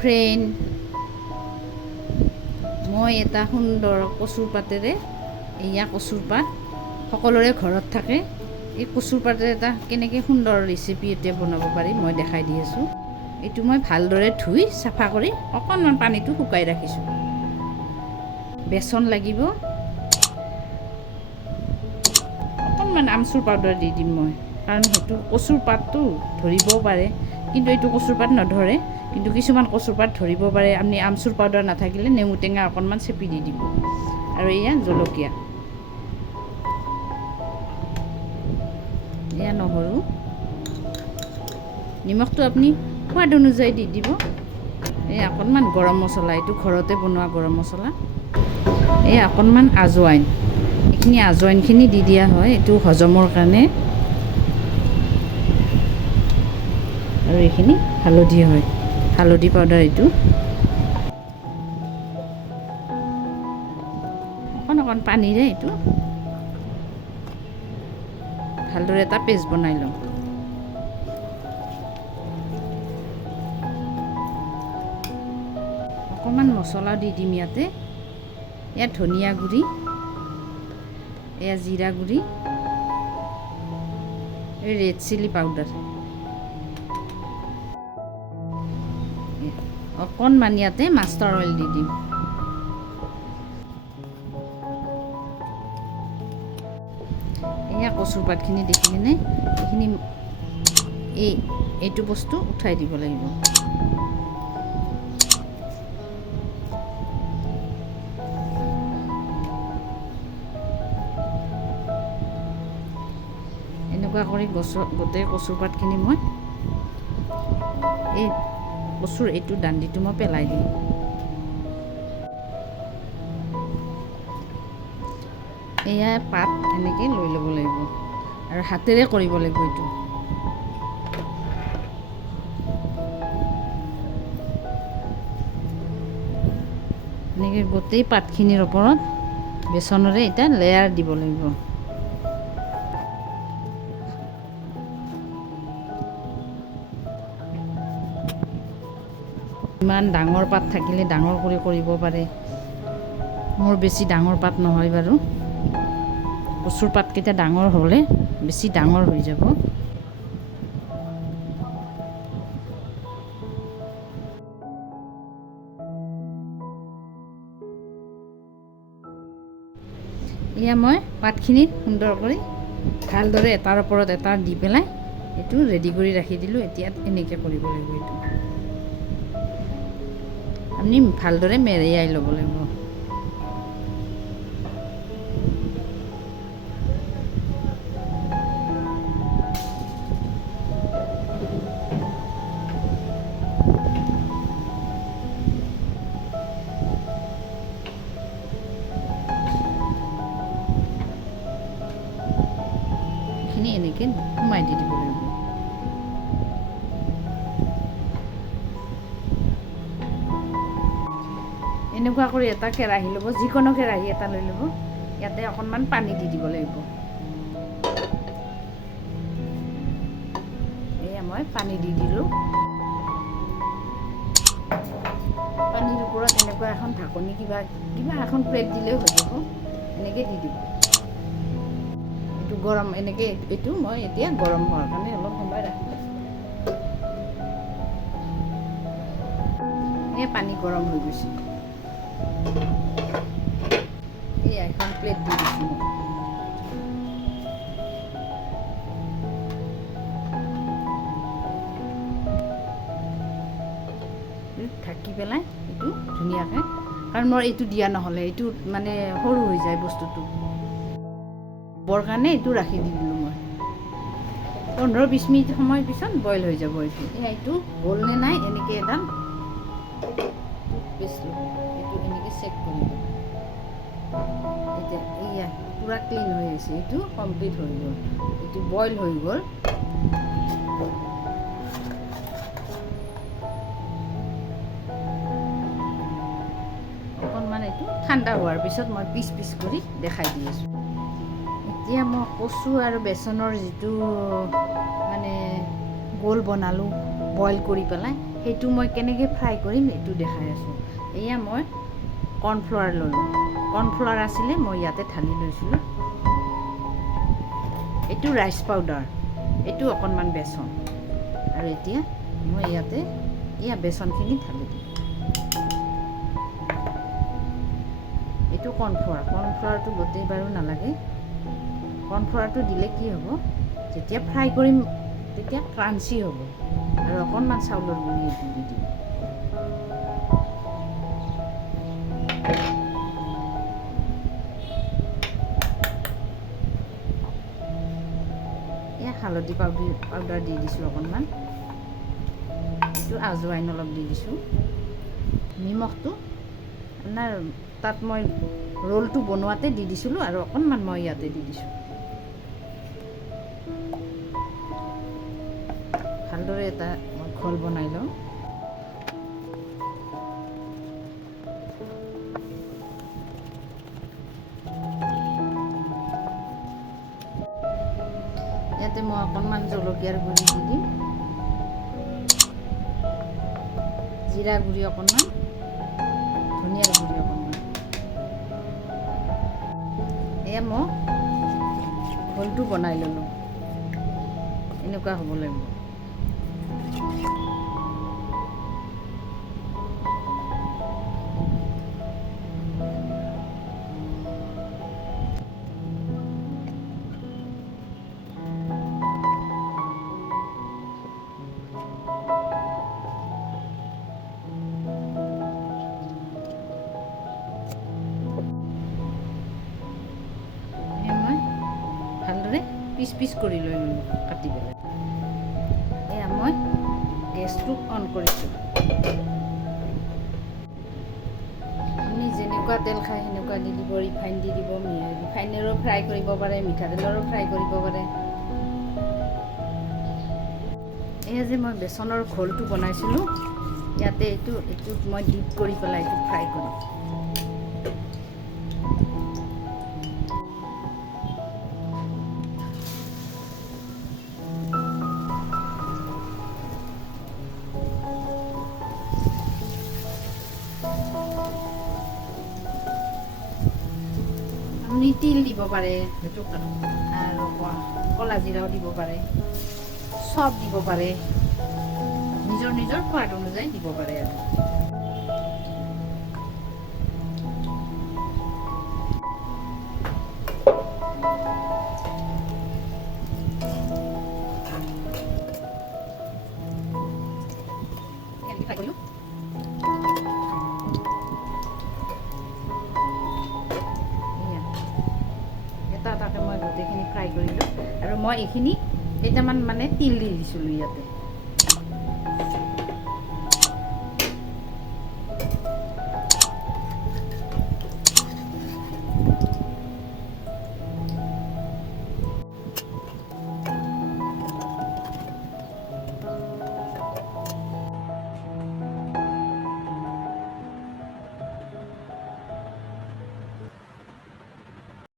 Friend, মই এটা সুন্দৰ কচুৰ পাতেৰে, এয়া কচুৰ পাত সকলোৰে ঘৰত থাকে। এই কচুৰ পাতেৰে এটা কেনেকৈ সুন্দৰ ৰেচিপি এতিয়া বনাব পাৰি মই দেখাই দি আছোঁ। এইটো মই ভালদৰে ধুই চাফা কৰি অকণমান পানীটো শুকাই ৰাখিছোঁ। বেচন লাগিব, অকণমান আমচুৰ পাউডাৰ দি দিম মই, কাৰণ সেইটো কচুৰ পাতটো ধৰিবও পাৰে, কিন্তু এইটো কচুৰ পাত নধৰে। কিন্তু কিছুমান কচুৰ পাত ধৰিব পাৰে। আপুনি আমচুৰ পাউডাৰ নাথাকিলে নেমু টেঙা অকণমান চেপি দি দিব। আৰু এয়া জলকীয়া, এয়া নহৰু, নিমখটো আপুনি সোৱাদ অনুযায়ী দি দিব। এই অকণমান গৰম মছলা, এইটো ঘৰতে বনোৱা গৰম মছলা। এই অকণমান আজৱাইন, এইখিনি আজৱাইনখিনি দি দিয়া হয় এইটো হজমৰ কাৰণে। আৰু এইখিনি হালধি হয়, হালধি পাউডাৰ এইটো। অকণ পানীৰে এইটো ভালদৰে এটা পেষ্ট বনাই লওঁ। অকণমান মছলা দি দিম ইয়াতে। ইয়াত ধনিয়া গুড়ি, এয়া জিৰা গুড়ি, এই ৰেড চিলি পাউডাৰ, অকণমান ইয়াতে মাষ্টাৰ অইল দি দিম। এয়া কচুৰ পাতখিনি দেখি কিনে এইখিনি এইটো বস্তু উঠাই দিব লাগিব। এনেকুৱা কৰি গোটেই কচুৰ পাতখিনি মই এই কচুৰ এইটো দাণ্ডিটো মই পেলাই দিম। এয়া পাত এনেকৈ লৈ ল'ব লাগিব আৰু হাতেৰে কৰিব লাগিব এইটো। এনেকৈ গোটেই পাতখিনিৰ ওপৰত বেচনৰে এটা লেয়াৰ দিব লাগিব। ইমান ডাঙৰ পাত থাকিলে ডাঙৰ কৰি কৰিব পাৰে। মোৰ বেছি ডাঙৰ পাত নহয় বাৰু। কচুৰ পাতকেইটা ডাঙৰ হ'লে বেছি ডাঙৰ হৈ যাব। এয়া মই পাতখিনি সুন্দৰ কৰি ভালদৰে এটাৰ ওপৰত এটা দি পেলাই এইটো ৰেডি কৰি ৰাখি দিলোঁ। এতিয়া এনেকৈ কৰিব লাগিব। এইটো আপুনি ভালদৰে মেৰিয়াই ল'ব লাগিব। এইখিনি এনেকৈ সোমাই দি দিব লাগিব। এনেকুৱা কৰি এটা কেৰাহী ল'ব, যিকোনো কেৰাহী এটা লৈ ল'ব। ইয়াতে অকণমান পানী দি দিব লাগিব। এয়া মই পানী দি দিলোঁ। পানীৰ ওপৰত এনেকুৱা এখন ঢাকনি কিবা এখন প্লেট দিলেও হৈ যাব। এনেকৈ দি দিব। এইটো গৰম, এনেকৈ এইটো মই এতিয়া গৰম হোৱাৰ কাৰণে অলপ সময় ৰাখিম। এই পানী গৰম হৈ গৈছে। এয়া এখন প্লেট দি দিছোঁ মই। ঢাকি পেলাই এইটো ধুনীয়াকৈ, কাৰণ মোৰ এইটো দিয়া নহ'লে এইটো মানে সৰু হৈ যায় বস্তুটো, বৰ কাৰণে এইটো ৰাখি দি দিলোঁ মই। 15-20 মিনিট সময় পিছত বইল হৈ যাব এইটো। এইটো হ'ল নে নাই এনেকৈ এডাল টুথপেষ্ট এইটো এনেকৈ চেক কৰিব। এতিয়া এয়া পূৰা ক্লিন হৈ আছে, এইটো কমপ্লিট হৈ গ'ল, এইটো বইল হৈ গ'ল। অকণমান এইটো ঠাণ্ডা হোৱাৰ পিছত মই পিচ কৰি দেখাই দি আছোঁ। এতিয়া মই কচু আৰু বেচনৰ যিটো মানে গোল বনালোঁ বইল কৰি পেলাই, সেইটো মই কেনেকৈ ফ্ৰাই কৰিম এইটো দেখাই আছোঁ। এয়া মই কৰ্ণফ্লাৱাৰ ল'লোঁ, কৰ্ণফ্লাৱাৰ আছিলে মই ইয়াতে ঢালি লৈছিলোঁ। এইটো ৰাইচ পাউডাৰ, এইটো অকণমান বেচন, আৰু এতিয়া মই ইয়াতে এয়া বেচনখিনি ঢালি দিম। এইটো কৰ্ণফ্লাৱাৰটো গোটেই বাৰু নালাগে। কৰ্ণফ্লাৱাৰটো দিলে কি হ'ব, যেতিয়া ফ্ৰাই কৰিম তেতিয়া ক্ৰাঞ্চি হ'ব। আৰু অকণমান চাউলৰ গুড়ি দি দিম। এয়া হালধি পাউডাৰ দি দিছোঁ অকণমান, এইটো আজৱাইন অলপ দি দিছোঁ। নিমখটো আপোনাৰ তাত মই ৰোলটো বনোৱাতে দি দিছিলোঁ, আৰু অকণমান মই ইয়াতে দি দিছোঁ। ভালদৰে এটা মই ঘোল বনাই লওঁ। ইয়াতে মই অকণমান জলকীয়াৰ গুড়ি দি দিম, জিৰা গুড়ি অকণমান, ধনিয়াৰ গুড়ি অকণমান। এয়া মই ঘোলটো বনাই ল'লোঁ, এনেকুৱা হ'ব লাগিব। ভালদৰে পিচ কৰি লৈ ল'লোঁ কাটি পেলাই। এয়া মই গেছটো অন কৰিছোঁ। আপুনি যেনেকুৱা তেল খায় সেনেকুৱা দি দিব, ৰিফাইন দি দিব, ৰিফাইনেৰো ফ্ৰাই কৰিব পাৰে, মিঠাতেলৰো ফ্ৰাই কৰিব পাৰে। এয়া যে মই বেচনৰ ঘোলটো বনাইছিলোঁ, ইয়াতে এইটোত মই ডিপ কৰি পেলাই এইটো ফ্ৰাই কৰিম। আপুনি তিল দিব পাৰে, সেইটো আৰু ক'লা জিৰাও দিব পাৰে, চব দিব পাৰে, নিজৰ নিজৰ সোৱাদ অনুযায়ী দিব পাৰে। আৰু এটাকে মই গোটেইখিনি ফ্ৰাই কৰিলোঁ, আৰু মই এইখিনি কেইটামান মানে তিল দি দিছিলোঁ ইয়াতে।